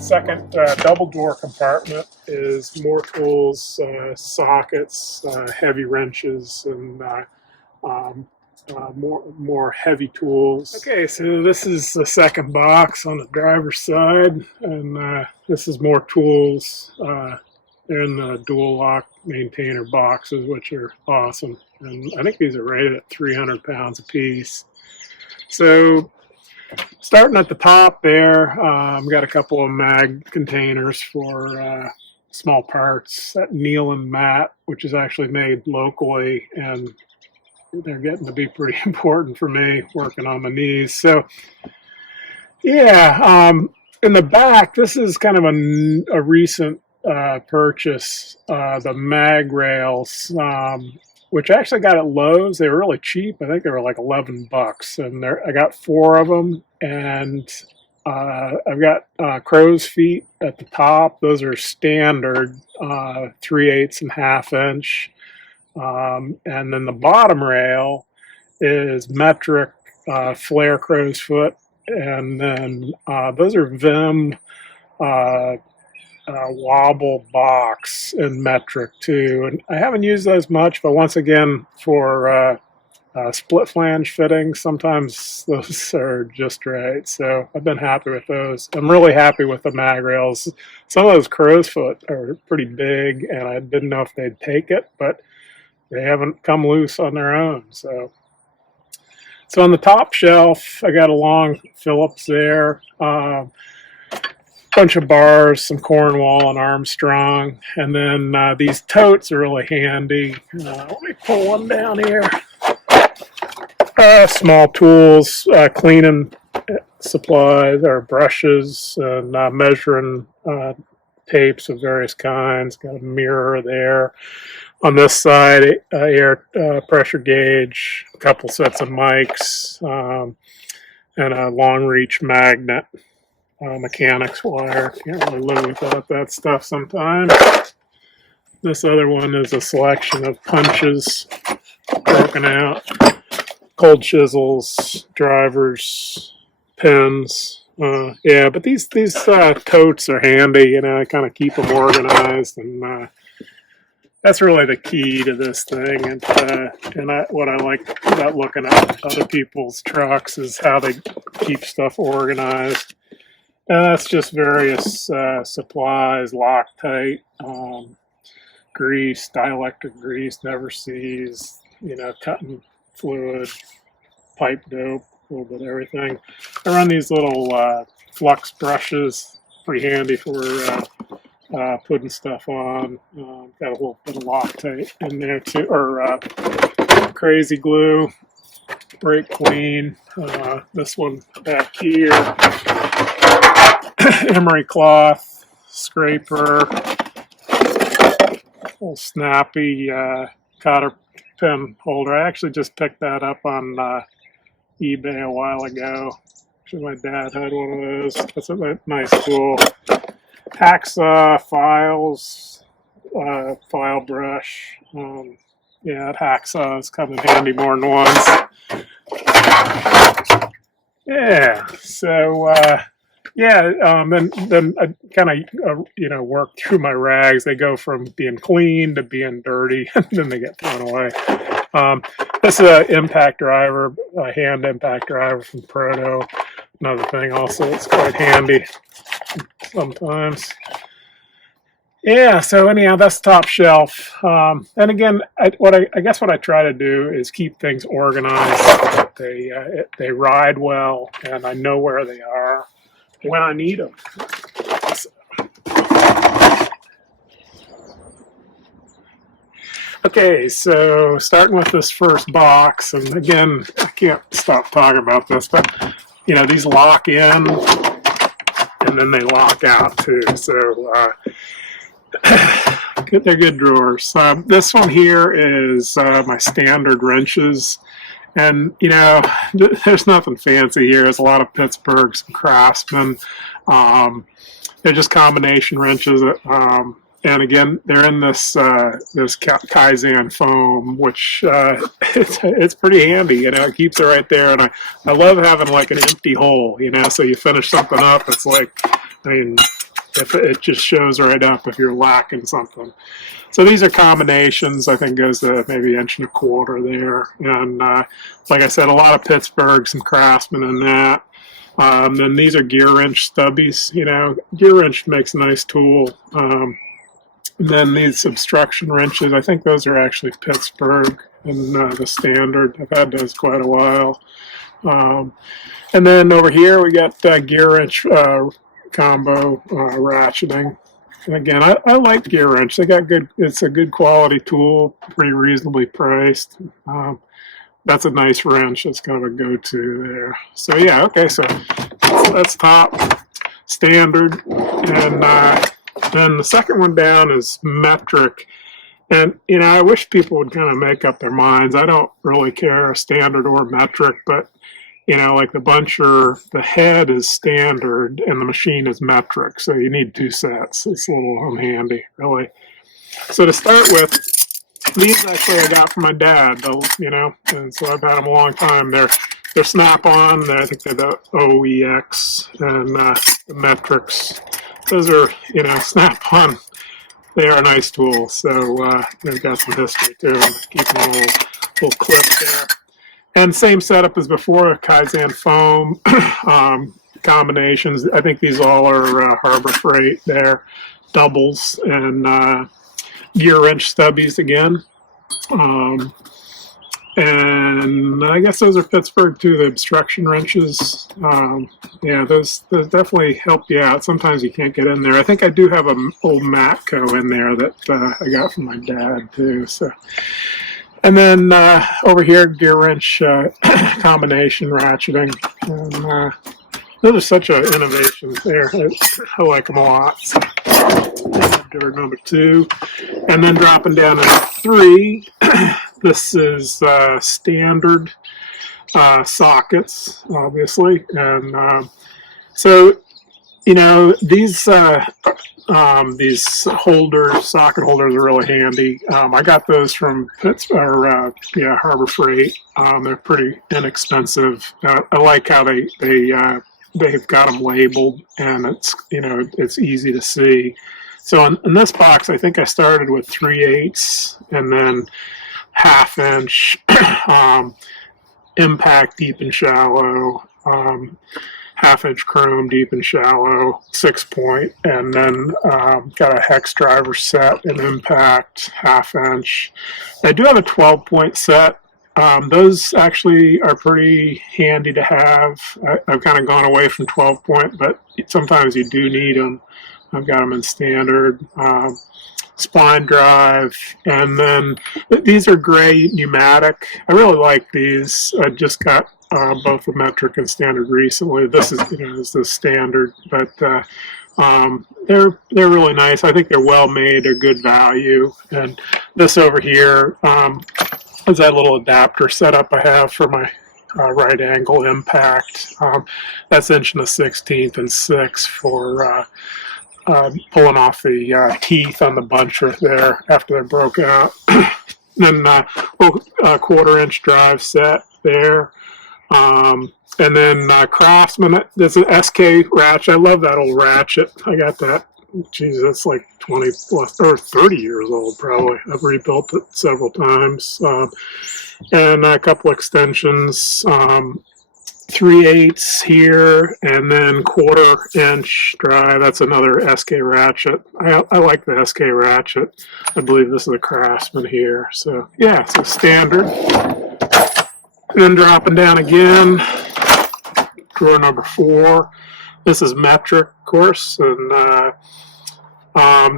Second double door compartment is more tools, sockets, heavy wrenches, and more heavy tools. Okay, so this is the second box on the driver's side, and this is more tools. They're in the dual lock maintainer boxes, which are awesome. And I think these are rated at 300 pounds a piece. So starting at the top there, I've got a couple of mag containers for small parts. That Neil and Matt, which is actually made locally, and they're getting to be pretty important for me working on my knees. So yeah, in the back, this is kind of a recent purchase, the mag rails, which I actually got at Lowe's. They were really cheap. I think they were like $11, and I got 4 of them, and I've got crow's feet at the top. Those are standard 3/8 and 1/2 inch, and then the bottom rail is metric flare crow's foot, and then those are Vim wobble box in metric too, and I haven't used those much, but once again for split flange fittings, sometimes those are just right, so I've been happy with those. I'm really happy with the mag rails. Some of those crow's foot are pretty big, and I didn't know if they'd take it, but they haven't come loose on their own. So on the top shelf, I got a long Phillips there, bunch of bars, some Cornwall and Armstrong, and then these totes are really handy. Let me pull one down here. Small tools, cleaning supplies, or brushes, and measuring tapes of various kinds. Got a mirror there. On this side, air pressure gauge, a couple sets of mics, and a long reach magnet. Mechanics wire. Can't really live without that stuff sometimes. This other one is a selection of punches broken out, cold chisels, drivers, pins. Yeah, but these totes are handy. I kind of keep them organized, and that's really the key to this thing. And what I like about looking at other people's trucks is how they keep stuff organized. And that's just various supplies, Loctite, grease, dielectric grease, never sees, cutting fluid, pipe dope, a little bit of everything. I run these little flux brushes, pretty handy for putting stuff on. Got a little bit of Loctite in there too, or crazy glue, brake clean. This one back here. Emery cloth, scraper, little snappy cotter pin holder. I actually just picked that up on eBay a while ago. Actually, my dad had one of those. That's a nice tool. Hacksaw, files, file brush. Yeah, that hacksaw has come in handy more than once. Yeah, so then I kind of work through my rags. They go from being clean to being dirty, and then they get thrown away. This is an impact driver, a hand impact driver from Proto. Another thing also it's quite handy sometimes. Yeah, so anyhow, that's top shelf. And again, I guess what I try to do is keep things organized. They ride well, and I know where they are when I need them. Okay, so starting with this first box, and again, I can't stop talking about this, but these lock in and then they lock out too. So they're good drawers. This one here is my standard wrenches. And, there's nothing fancy here. There's a lot of Pittsburgh, some Craftsman. They're just combination wrenches. And again, they're in this Kaizen Foam, which it's pretty handy. It keeps it right there. And I love having like an empty hole, so you finish something up. It's like, if it just shows right up if you're lacking something. So these are combinations. I think goes to maybe 1.25 inches there. And like I said, a lot of Pittsburgh, some Craftsman in that. Then these are gear wrench stubbies. You know, gear wrench makes a nice tool. And then these obstruction wrenches, I think those are actually Pittsburgh and the standard. I've had those quite a while. And then over here we got gear wrench combo ratcheting. And again, I like gear wrench. They got good. It's a good quality tool, pretty reasonably priced. That's a nice wrench. It's kind of a go-to there. So yeah, okay. So that's top standard, and then the second one down is metric. And you know, I wish people would kind of make up their minds. I don't really care standard or metric, but you know, like the buncher, the head is standard and the machine is metric. So you need 2 sets. It's a little unhandy, really. So to start with, these actually I got from my dad, you know, and so I've had them a long time. They're snap-on. I think they're the OEX and the metrics. Those are, you know, snap-on. They are a nice tool. So they've got some history to them. Keeping a little clip there. And same setup as before, Kaizen Foam combinations. I think these all are Harbor Freight there, doubles, and gear wrench stubbies again. And I guess those are Pittsburgh too, the obstruction wrenches. Yeah, those definitely help you out. Sometimes you can't get in there. I think I do have an old Matco in there that I got from my dad too. So. And then over here, gear wrench combination ratcheting. And those are such an innovation there. I like them a lot. So, door number 2. And then dropping down to 3. This is standard sockets, obviously. And so, you know, these holders, socket holders, are really handy. I got those from Harbor Freight. They're pretty inexpensive. I like how they've got them labeled, and it's, you know, it's easy to see. So in this box, I think I started with 3/8 and then 1/2 inch impact deep and shallow. 1/2 inch chrome deep and shallow, 6-point, and then got a hex driver set and impact 1/2 inch. I do have a 12-point set. Those actually are pretty handy to have. I've kind of gone away from 12-point, but sometimes you do need them. I've got them in standard. Spline drive, and then these are gray pneumatic. I really like these. I just got both the metric and standard recently. This is, you know, is the standard, but they're really nice. I think they're well made. They're good value. And this over here is that little adapter setup I have for my right angle impact. That's 1/16 and 6 for pulling off the teeth on the buncher there after they're broke out. Then little 1/4 inch drive set there. And then Craftsman, there's an SK ratchet. I love that old ratchet. I got that. Geez, that's like 20 plus or 30 years old probably. I've rebuilt it several times. And a couple extensions. 3/8 here, and then 1/4 inch drive. That's another SK ratchet. I like the SK ratchet. I believe this is a Craftsman here. So yeah, it's a standard. And then dropping down again, drawer number 4. This is metric, of course, and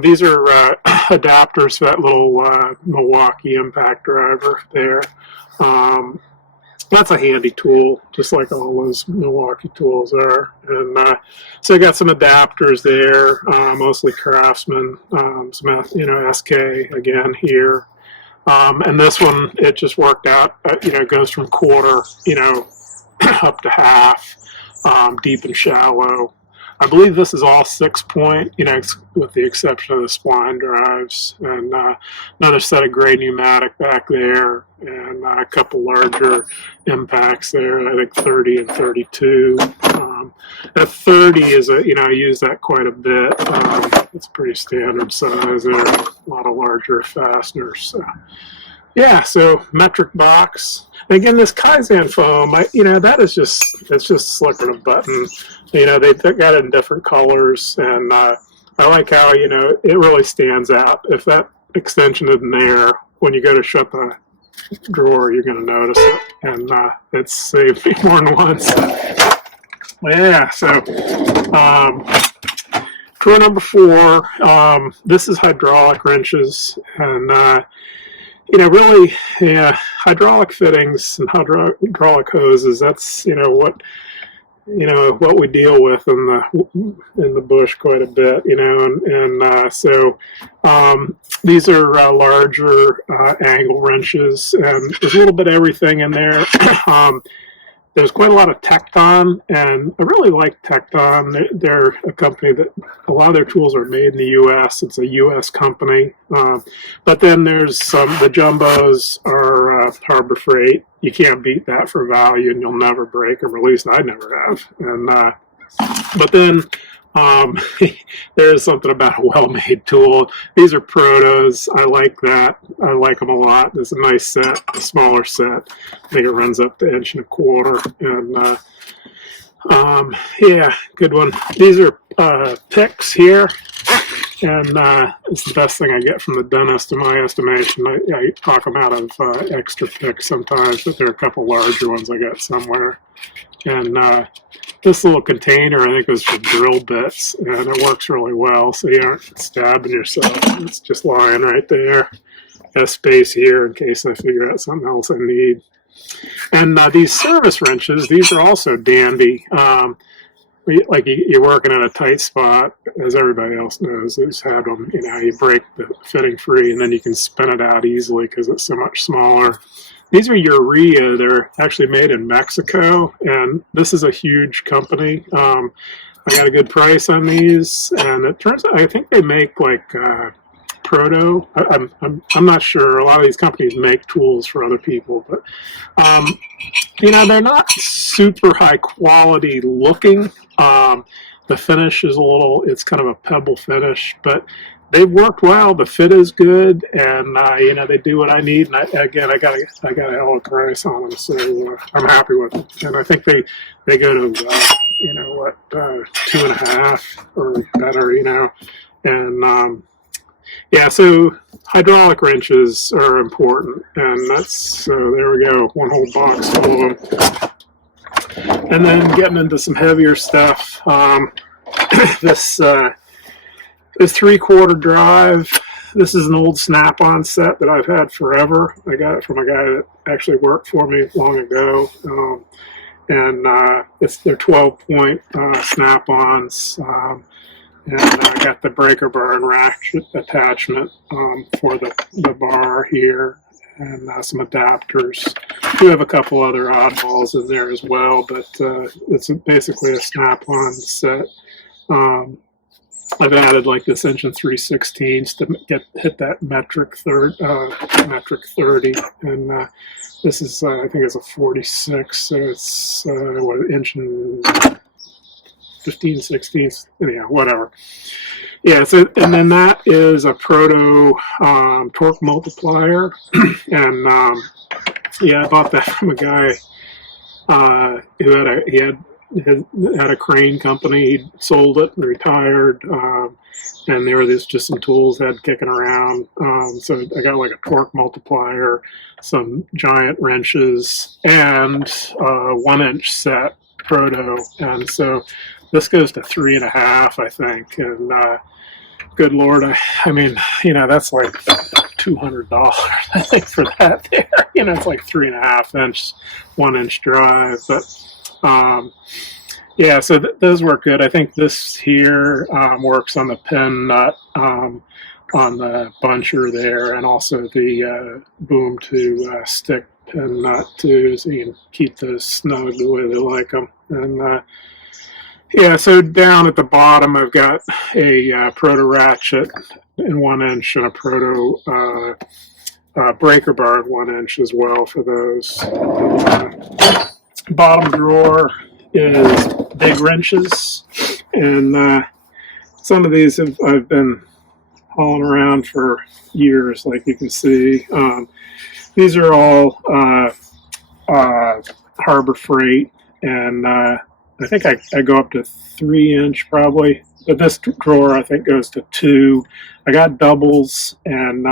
these are adapters for that little Milwaukee impact driver there. That's a handy tool, just like all those Milwaukee tools are. And so I got some adapters there, mostly Craftsman, some, you know, SK again here. And this one, it just worked out, you know, it goes from 1/4, you know, up to 1/2, deep and shallow. I believe this is all 6-point, you know, with the exception of the spline drives. And another set of gray pneumatic back there, and a couple larger impacts there, I think 30 and 32. That 30 is I use that quite a bit. It's pretty standard size. There are a lot of larger fasteners. So. Yeah, so metric box. Again, this Kaizen foam, that is it's just slicker and a button. They got it in different colors, and I like how it really stands out. If that extension isn't there, when you go to shut the drawer, you're going to notice it, and it's saved me more than once. Yeah, so drawer number 4. This is hydraulic wrenches, and really, hydraulic fittings and hydraulic hoses. That's what we deal with in the bush quite a bit. So these are larger angle wrenches, and there's a little bit of everything in there. There's quite a lot of Tecton, and I really like Tecton. They're a company that a lot of their tools are made in the U.S. It's a U.S. company. But then there's the jumbos are Harbor Freight. You can't beat that for value, and you'll never break them, or at least I never have. And but then there's something about a well-made tool. These are Protos. I like that. I like them a lot. It's a nice set, a smaller set. I think it runs up to 1.25 inches. And yeah, good one. These are picks here, and it's the best thing I get from the dentist, in my estimation. I talk them out of extra picks sometimes, but there are a couple larger ones I got somewhere. And this little container, I think, is for drill bits, and it works really well, so you aren't stabbing yourself. It's just lying right there. Got a space here in case I figure out something else I need. And these service wrenches, these are also dandy. Like you're working in a tight spot, as everybody else knows who's had them. You break the fitting free, and then you can spin it out easily because it's so much smaller. These are Urea. They're actually made in Mexico, and this is a huge company. I got a good price on these, and it turns out I think they make like Proto. I'm not sure. A lot of these companies make tools for other people, but they're not super high quality looking. The finish is it's kind of a pebble finish, but they've worked well. The fit is good, and they do what I need. And I got a hell of a price on them, so I'm happy with them. And I think they go to 2.5 or better, and yeah. So hydraulic wrenches are important, and there we go. One whole box full of them. And then getting into some heavier stuff. This 3/4 drive. This is an old Snap-on set that I've had forever. I got it from a guy that actually worked for me long ago. And they're 12-point Snap-ons. And I got the breaker bar and ratchet attachment for the bar here, and some adapters. We have a couple other oddballs in there as well, but it's basically a Snap-on set. I've added like this inch and 3/16 to hit that metric 30, and this is I think it's a 46, so it's inch and 15/16. Anyhow, whatever. Yeah, so and then that is a Proto torque multiplier, and I bought that from a guy who had a crane company. He sold it and retired, and there were just some tools I had kicking around. So I got like a torque multiplier, some giant wrenches, and a 1-inch set Proto, and so this goes to 3.5, I think, and good Lord, I mean, that's like $200, I think, for that there. It's like 3.5 inch, 1-inch drive, but yeah, so those work good. I think this here works on the pin nut on the buncher there, and also the boom to stick pin nut too, so you can keep those snug the way they like them. And yeah, so down at the bottom, I've got a Proto ratchet in 1 inch and a Proto breaker bar in 1 inch as well for those. Bottom drawer is big wrenches, and some of these I've been hauling around for years, like you can see. These are all Harbor Freight, and I think I go up to 3-inch probably, but this drawer I think goes to 2. I got doubles, and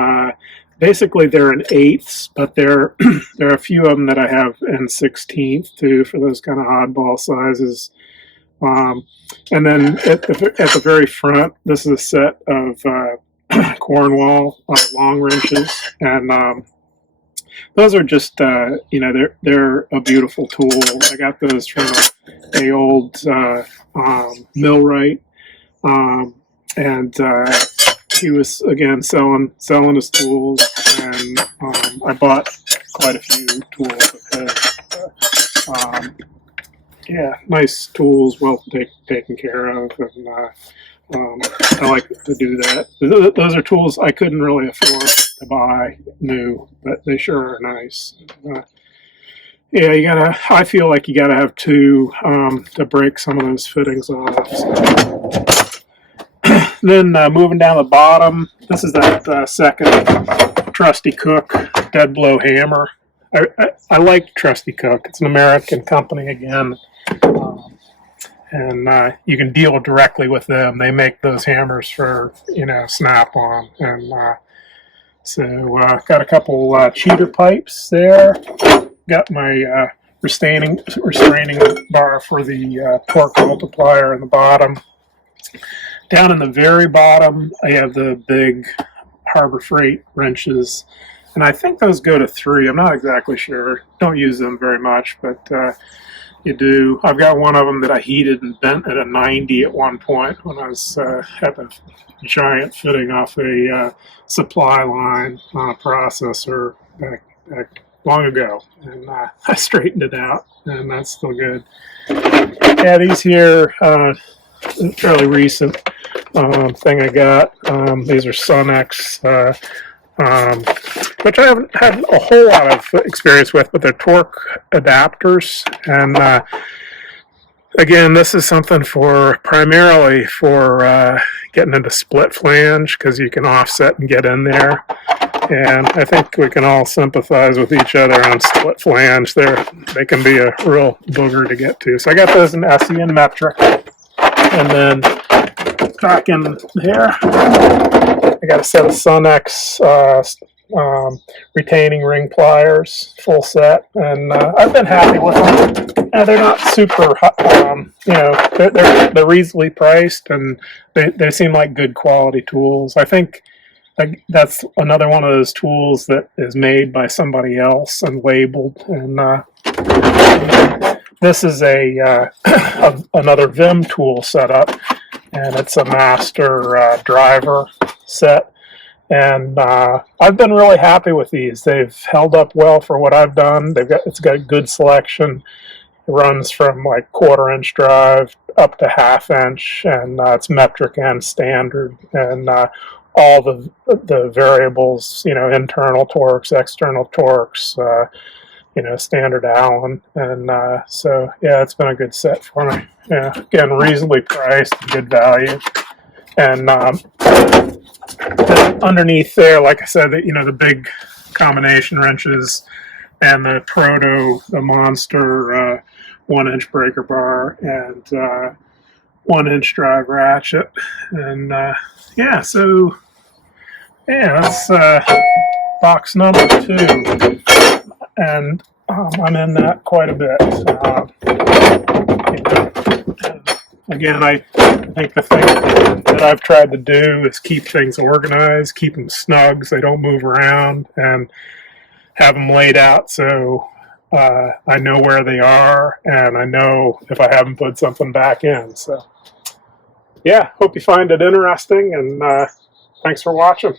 basically they're in 8ths, but there are a few of them that I have in 16th too for those kind of oddball sizes. And then at the very front, this is a set of Cornwall long wrenches, and those are just they're a beautiful tool. I got those from a old millwright, and he was again selling his tools, and I bought quite a few tools of his. Yeah, nice tools, well taken care of, and I like to do that. Those are tools I couldn't really afford to buy new, but they sure are nice. Yeah, I feel like you gotta have 2 to break some of those fittings off. So. Then moving down the bottom, this is that second Trusty Cook dead blow hammer. I like Trusty Cook. It's an American company again. And you can deal directly with them. They make those hammers for, Snap-on. And so got a couple cheater pipes there. Got my restraining bar for the torque multiplier in the bottom. Down in the very bottom, I have the big Harbor Freight wrenches. And I think those go to 3. I'm not exactly sure. Don't use them very much, but you do. I've got one of them that I heated and bent at a 90 at one point when I was had a giant fitting off a supply line processor back long ago, and I straightened it out, and that's still good. Yeah, these here, fairly recent thing I got. These are Sonex, which I haven't had a whole lot of experience with, but they're torque adapters. And again, this is something primarily for getting into split flange, because you can offset and get in there. And I think we can all sympathize with each other on split flange. They can be a real booger to get to. So I got those in SE and metric. And then back in here, I got a set of Sonex retaining ring pliers, full set, and I've been happy with them. They're not super, they're reasonably priced, and they seem like good quality tools. I think that's another one of those tools that is made by somebody else and labeled. And this is another Vim tool setup, and it's a master driver set. And I've been really happy with these. They've held up well for what I've done. It's got a good selection. It runs from like 1/4-inch drive up to 1/2-inch, and it's metric and standard. And all the variables, internal torques, external torques, standard Allen. And so, yeah, it's been a good set for me. Yeah, again, reasonably priced, good value. And underneath there, like I said, the big combination wrenches and the monster 1-inch breaker bar and 1-inch drive ratchet. And so that's box number 2, and I'm in that quite a bit. Again, I think the thing that I've tried to do is keep things organized, keep them snug so they don't move around, and have them laid out so I know where they are, and I know if I haven't put something back in. So, yeah, hope you find it interesting, and thanks for watching.